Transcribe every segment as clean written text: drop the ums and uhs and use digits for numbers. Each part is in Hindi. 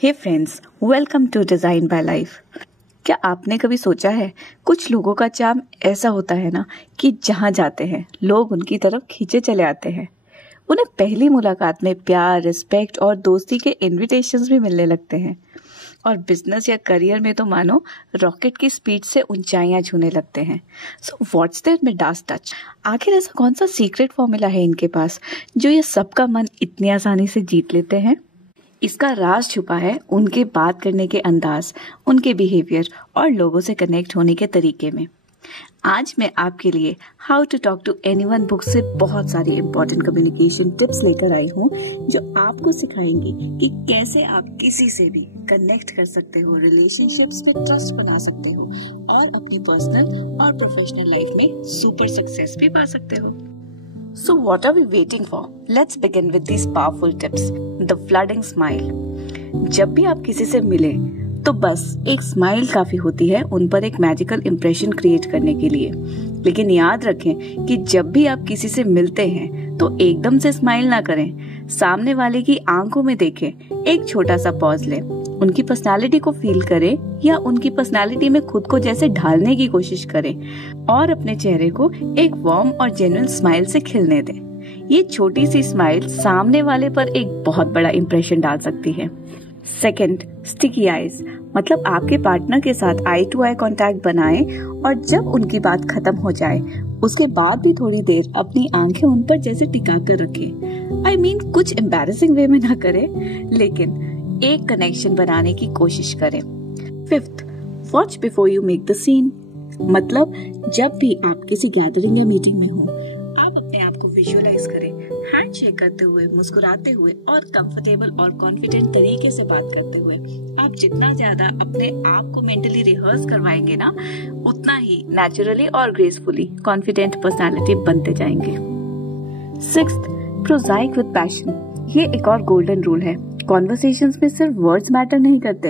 Hey friends, welcome to design by life. क्या आपने कभी सोचा है कुछ लोगों का चार्म ऐसा होता है ना कि जहाँ जाते हैं लोग उनकी तरफ खींचे चले आते हैं। उन्हें पहली मुलाकात में प्यार, रिस्पेक्ट और दोस्ती के इनविटेशंस भी मिलने लगते हैं और बिजनेस या करियर में तो मानो रॉकेट की स्पीड से ऊंचाइयां छूने लगते हैं। So what's there Midas touch? आखिर ऐसा कौन सा सीक्रेट फॉर्मूला है इनके पास जो ये सबका मन इतनी आसानी से जीत लेते हैं? इसका राज छुपा है उनके बात करने के अंदाज, उनके बिहेवियर और लोगों से कनेक्ट होने के तरीके में। आज मैं आपके लिए how to talk to anyone book से बहुत सारी इंपॉर्टेंट कम्युनिकेशन टिप्स लेकर आई हूँ जो आपको सिखाएंगी कि कैसे आप किसी से भी कनेक्ट कर सकते हो, रिलेशनशिप्स में ट्रस्ट बना सकते हो और अपनी पर्सनल और प्रोफेशनल लाइफ में सुपर सक्सेस भी पा सकते हो। So what are we waiting for? Let's begin with these powerful tips. The flooding smile. जब भी आप किसी से मिले तो बस एक स्माइल काफी होती है उन पर एक मैजिकल इम्प्रेशन क्रिएट करने के लिए। लेकिन याद रखें कि जब भी आप किसी से मिलते हैं तो एकदम से स्माइल ना करें। सामने वाले की आंखों में देखें, एक छोटा सा पॉज लें, उनकी पर्सनालिटी को फील करें या उनकी पर्सनालिटी में खुद को जैसे ढालने की कोशिश करें और अपने चेहरे को एक वार्म और जेन्युइन स्माइल से खिलने दें। ये छोटी सी स्माइल सामने वाले पर एक बहुत बड़ा इंप्रेशन डाल सकती है। सेकंड, स्टिकी आईज, मतलब आपके पार्टनर के साथ आई टू आई कांटेक्ट बनाएं और जब उनकी बात खत्म हो जाए उसके बाद भी थोड़ी देर अपनी आंखें उन पर जैसे टिका कर रखें। I mean, कुछ एम्बैरेसिंग वे में ना करें, लेकिन एक कनेक्शन बनाने की कोशिश करें। Fifth, watch before you make the scene, मतलब जब भी आप किसी गैदरिंग या मीटिंग में हो आप अपने आप को विजुअलाइज करें, हैंडशेक करते हुए, मुस्कुराते हुए और कंफर्टेबल और कॉन्फिडेंट तरीके से बात करते हुए। आप जितना ज्यादा अपने आप को मेंटली रिहर्स करवाएंगे ना, उतना ही नेचुरली और ग्रेसफुली कॉन्फिडेंट पर्सनालिटी बनते जाएंगे। सिक्स्थ, प्रोजाइक विद पैशन, ये एक और गोल्डन रूल है। कॉन्वर्सेशंस में सिर्फ वर्ड्स मैटर नहीं करते।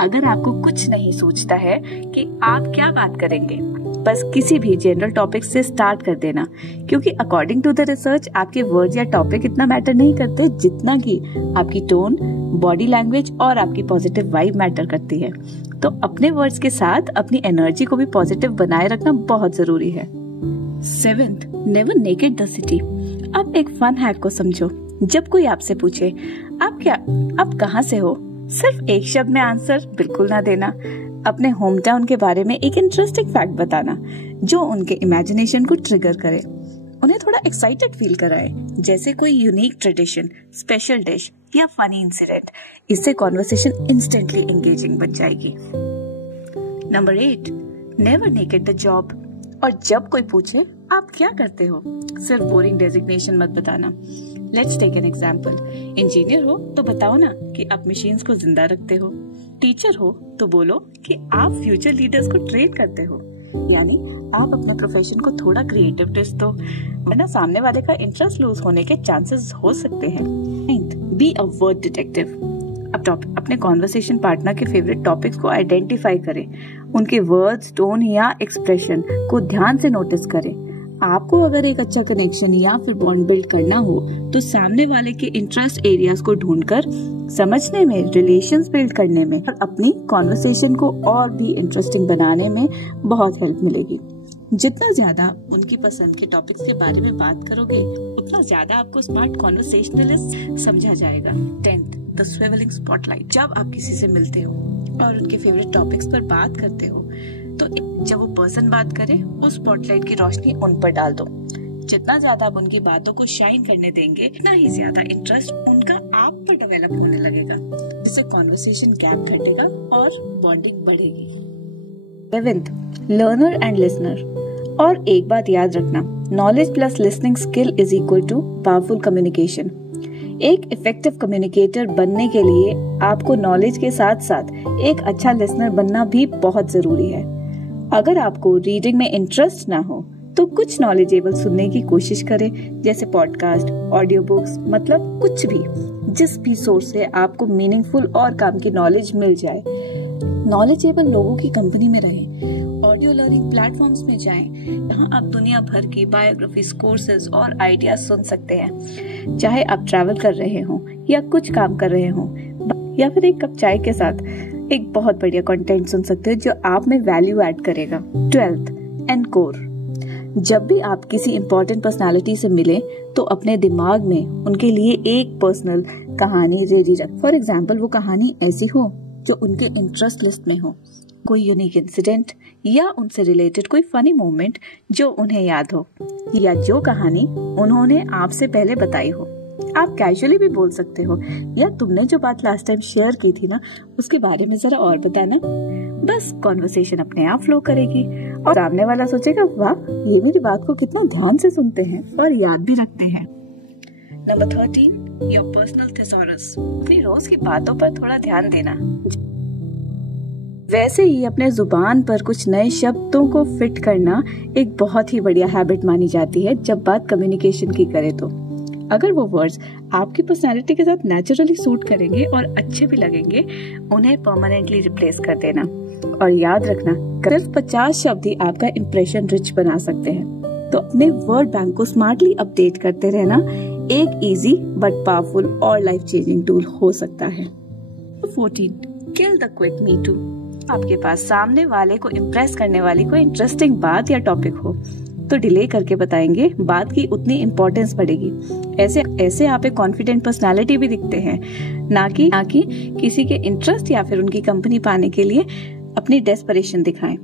अगर आपको कुछ नहीं सोचता है कि आप क्या बात करेंगे, बस किसी भी जनरल टॉपिक से स्टार्ट कर देना, क्योंकि अकॉर्डिंग टू द रिसर्च आपके वर्ड्स या टॉपिक इतना मैटर नहीं करते जितना कि आपकी टोन, बॉडी लैंग्वेज और आपकी पॉजिटिव वाइब मैटर करती है। तो अपने वर्ड्स के साथ अपनी एनर्जी को भी पॉजिटिव बनाए रखना बहुत जरूरी है। Seventh, never naked the city. अब एक फन हैक को समझो। जब कोई आपसे पूछे आप कहाँ से हो, सिर्फ एक शब्द में आंसर बिल्कुल ना देना। अपने होम टाउन के बारे में एक इंटरेस्टिंग फैक्ट बताना जो उनके इमेजिनेशन को ट्रिगर करे, उन्हें थोड़ा एक्साइटेड फील कराए, जैसे कोई यूनिक ट्रेडिशन, स्पेशल डिश या फनी इंसिडेंट। इससे कॉन्वर्सेशन इंस्टेंटली एंगेजिंग बन जाएगी। Number 8, never naked the job. और जब कोई पूछे आप क्या करते हो, सिर्फ बोरिंग डेजिग्नेशन मत बताना। Let's take an example. Engineer हो तो बताओ ना कि आप मशीन्स को जिंदा रखते हो। टीचर हो तो बोलो कि आप फ्यूचर लीडर्स को ट्रेन करते हो। यानी आप अपने प्रोफेशन को थोड़ा क्रिएटिव ट्विस्ट दो, वरना सामने वाले का इंटरेस्ट लूज होने के चांसेस हो सकते हैं। Be a word detective. अब अपने कॉन्वर्सेशन पार्टनर के फेवरेट टॉपिक्स को आइडेंटिफाई करें, उनके वर्ड्स, टोन या एक्सप्रेशन को ध्यान से नोटिस करें। आपको अगर एक अच्छा कनेक्शन या फिर बॉन्ड बिल्ड करना हो तो सामने वाले के इंटरेस्ट एरियाज को ढूंढकर समझने में, रिलेशंस बिल्ड करने में और अपनी कॉन्वर्सेशन को और भी इंटरेस्टिंग बनाने में बहुत हेल्प मिलेगी। जितना ज्यादा उनकी पसंद के टॉपिक्स के बारे में बात करोगे उतना ज्यादा आपको स्मार्ट कॉन्वर्सेशनलिस्ट समझा जाएगा। 10th, the स्विवलिंग spotlight. जब आप किसी से मिलते हो और उनके फेवरेट टॉपिक्स पर बात करते हो तो जब वो पर्सन बात करे उस स्पॉटलाइट की रोशनी उन पर डाल दो। जितना ज्यादा आप उनकी बातों को शाइन करने देंगे उतना ही ज्यादा इंटरेस्ट उनका आप पर डेवलप होने लगेगा, जिससे कॉन्वर्सेशन गैप घटेगा और बॉन्डिंग बढ़ेगी। 11th, learner and listener. और एक बात याद रखना, knowledge plus listening skill is equal to powerful communication. एक इफेक्टिव कम्युनिकेटर बनने के लिए आपको नॉलेज के साथ साथ एक अच्छा लिसनर बनना भी बहुत जरूरी है। अगर आपको रीडिंग में इंटरेस्ट ना हो तो कुछ नॉलेजेबल सुनने की कोशिश करें, जैसे पॉडकास्ट, ऑडियो बुक्स, मतलब कुछ भी, जिस भी सोर्स से आपको मीनिंगफुल और काम की नॉलेज मिल जाए। नॉलेजेबल लोगों की कंपनी में रहें, ऑडियो लर्निंग प्लेटफॉर्म्स में जाएं, यहाँ आप दुनिया भर की बायोग्राफीज, कोर्सेज और आइडियाज सुन सकते हैं। चाहे आप ट्रैवल कर रहे हो या कुछ काम कर रहे हो, या फिर एक कप चाय के साथ एक बहुत बढ़िया कंटेंट सुन सकते हो जो आप में वैल्यू ऐड करेगा। 12th, encore. जब भी आप किसी इंपॉर्टेंट पर्सनालिटी से मिले तो अपने दिमाग में उनके लिए एक पर्सनल कहानी रेडी रख। फॉर एग्जाम्पल, वो कहानी ऐसी हो जो उनके इंटरेस्ट लिस्ट में हो, कोई यूनिक इंसिडेंट या उनसे रिलेटेड कोई फनी मोमेंट जो उन्हें याद हो, या जो कहानी उन्होंने आपसे पहले बताई हो। आप कैजुअली भी बोल सकते हो, या तुमने जो बात लास्ट टाइम शेयर की थी ना, उसके बारे में जरा और बताना। बस कॉन्वर्सेशन अपने आप फ्लो करेगी और सामने वाला सोचेगा, वाह, ये मेरी बात को कितना ध्यान से सुनते हैं और याद भी रखते हैं। Number 13, your personal thesaurus. अपनी रोज की बातों पर थोड़ा ध्यान देना। वैसे ही अपने जुबान पर कुछ नए शब्दों को फिट करना एक बहुत ही बढ़िया हैबिट मानी जाती है जब बात कम्युनिकेशन की करे तो। अगर वो वर्ड्स आपकी पर्सनैलिटी के साथ नेचुरली सूट करेंगे और अच्छे भी लगेंगे, उन्हें परमानेंटली रिप्लेस कर देना। और याद रखना, सिर्फ 50 शब्द ही आपका इम्प्रेशन रिच बना सकते हैं। तो अपने वर्ड बैंक को स्मार्टली अपडेट करते रहना एक इजी बट पावरफुल और लाइफ चेंजिंग टूल हो सकता है। 14, kill the quick me too. आपके पास सामने वाले को इम्प्रेस करने वाली कोई इंटरेस्टिंग बात या टॉपिक हो तो डिले करके बताएंगे, बात की उतनी इम्पोर्टेंस बढ़ेगी। ऐसे आप एक कॉन्फिडेंट पर्सनालिटी भी दिखते हैं, ना कि किसी के इंटरेस्ट या फिर उनकी कंपनी पाने के लिए अपनी डेस्परेशन दिखाएं।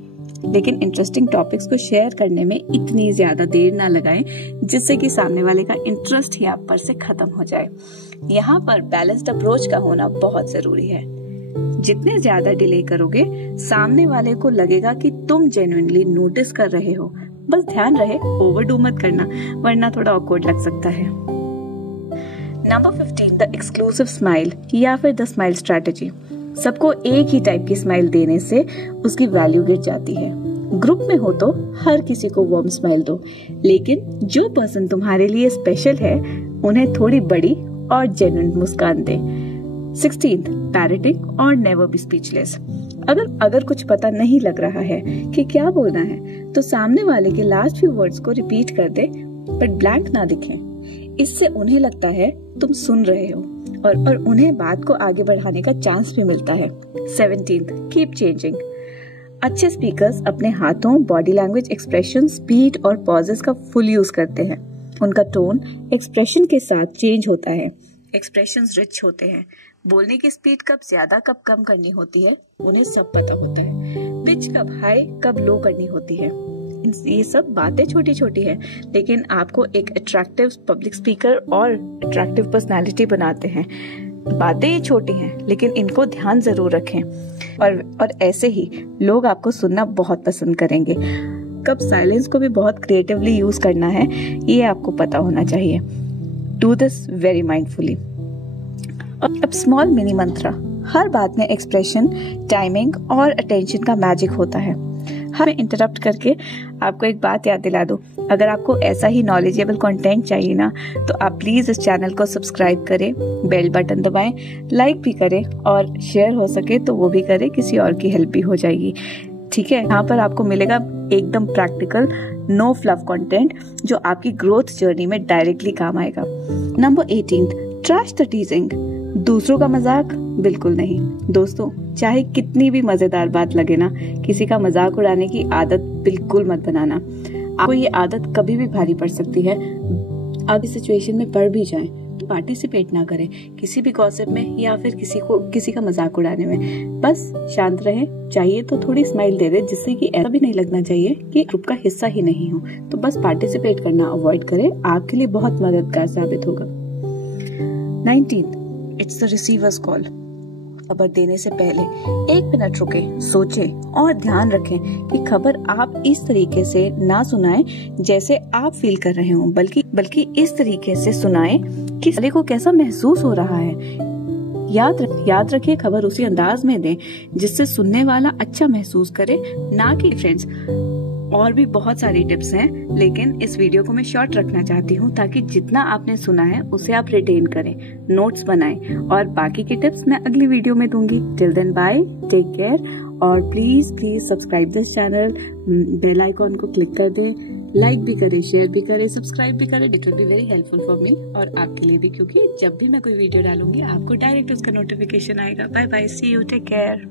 लेकिन इंटरेस्टिंग टॉपिक्स को शेयर करने में इतनी ज्यादा देर ना लगाएं जिससे कि सामने वाले का इंटरेस्ट ही आप पर से खत्म हो जाए। यहाँ पर बैलेंस्ड अप्रोच का होना बहुत जरूरी है। जितने ज्यादा डिले करोगे, सामने वाले को लगेगा कि तुम जेन्युइनली नोटिस कर रहे हो। बस ध्यान रहे, ओवरडू मत करना, वरना थोड़ा ऑकवर्ड लग सकता है। नंबर 15, द एक्सक्लूसिव स्माइल या फिर द स्माइल स्ट्रैटेजी। सबको एक ही टाइप की स्माइल देने से उसकी वैल्यू गिर जाती है। ग्रुप में हो तो हर किसी को वार्म स्माइल दो, लेकिन जो पर्सन तुम्हारे लिए स्पेशल है उन्हें थोड़ी बड़ी और जेन्युइन मुस्कान दे। 16th, पैरेटिंग और नेवर बी स्पीचलेस। अगर कुछ पता नहीं लग रहा है कि क्या बोलना है तो सामने वाले के लास्ट फ्यू वर्ड्स को रिपीट कर दे, बट ब्लैंक ना दिखे। इससे उन्हें लगता है तुम सुन रहे हो और उन्हें बात को आगे बढ़ाने का चांस भी मिलता है। 17th, keep changing. अच्छे स्पीकर्स अपने हाथों, बॉडी लैंग्वेज, एक्सप्रेशन, स्पीड और पॉजेस का फुल यूज करते हैं। उनका टोन एक्सप्रेशन के साथ चेंज होता है। एक्सप्रेशंस रिच होते हैं। बोलने की स्पीड कब ज्यादा कब कम करनी होती है उन्हें सब पता होता है। पिच कब हाई कब लो करनी होती है। ये सब बातें छोटी छोटी है, लेकिन आपको एक अट्रैक्टिव पब्लिक स्पीकर और अट्रैक्टिव पर्सनालिटी बनाते हैं। बातें ये छोटी हैं, लेकिन इनको ध्यान जरूर रखें। और ऐसे ही लोग आपको सुनना बहुत पसंद करेंगे। कब साइलेंस को भी बहुत क्रिएटिवली यूज करना है, ये आपको पता होना चाहिए। Do this very mindfully. अब स्मॉल मिनी मंत्रा। हर बात में एक्सप्रेशन, टाइमिंग और अटेंशन का मैजिक होता है। हमें इंटरप्ट करके आपको एक बात याद दिला दूं, अगर आपको ऐसा ही नॉलेजेबल कंटेंट चाहिए ना, तो आप प्लीज इस चैनल को सब्सक्राइब करें, बेल बटन दबाएं, लाइक भी करें और शेयर हो सके तो वो भी करें, किसी और की हेल्प भी हो जाएगी। ठीक है, यहाँ पर आपको मिलेगा एकदम प्रैक्टिकल, नो फ्लफ कंटेंट जो आपकी ग्रोथ जर्नी में डायरेक्टली काम आएगा। Number 18, trash the टीजिंग। दूसरों का मजाक बिल्कुल नहीं। दोस्तों, चाहे कितनी भी मजेदार बात लगे ना, किसी का मजाक उड़ाने की आदत बिल्कुल मत बनाना। आपको ये आदत कभी भी भारी पड़ सकती है। आप इस सिचुएशन में पड़ भी जाएं तो पार्टिसिपेट ना करें किसी भी गॉसिप में या फिर किसी का मजाक उड़ाने में। बस शांत रहें, चाहिए तो थोड़ी स्माइल दे दे, जिससे कि ऐसा भी नहीं लगना चाहिए कि ग्रुप का हिस्सा ही नहीं हो। तो बस पार्टिसिपेट करना अवॉइड करें, आपके लिए बहुत मददगार साबित होगा। 19, इट्स द रिसीवर्स कॉल। खबर देने से पहले 1 मिनट रुके, सोचें और ध्यान रखें कि खबर आप इस तरीके से ना सुनाएं जैसे आप फील कर रहे हो, बल्कि इस तरीके से सुनाएं कि साले को कैसा महसूस हो रहा है। याद रखिए, खबर उसी अंदाज में दें जिससे सुनने वाला अच्छा महसूस करे, ना कि फ्रेंड्स। और भी बहुत सारी टिप्स हैं, लेकिन इस वीडियो को मैं शॉर्ट रखना चाहती हूँ ताकि जितना आपने सुना है उसे आप रिटेन करें, नोट्स बनाएं, और बाकी की टिप्स मैं अगली वीडियो में दूंगी। Till then bye, take care, और please subscribe this channel, bell icon को क्लिक कर दें लाइक भी करें, शेयर भी करें, सब्सक्राइब भी करें। It will be very helpful for me और आपके लिए भी, क्योंकि जब भी मैं कोई वीडियो डालूंगी आपको डायरेक्ट उसका नोटिफिकेशन आएगा। Bye bye, see you, take care.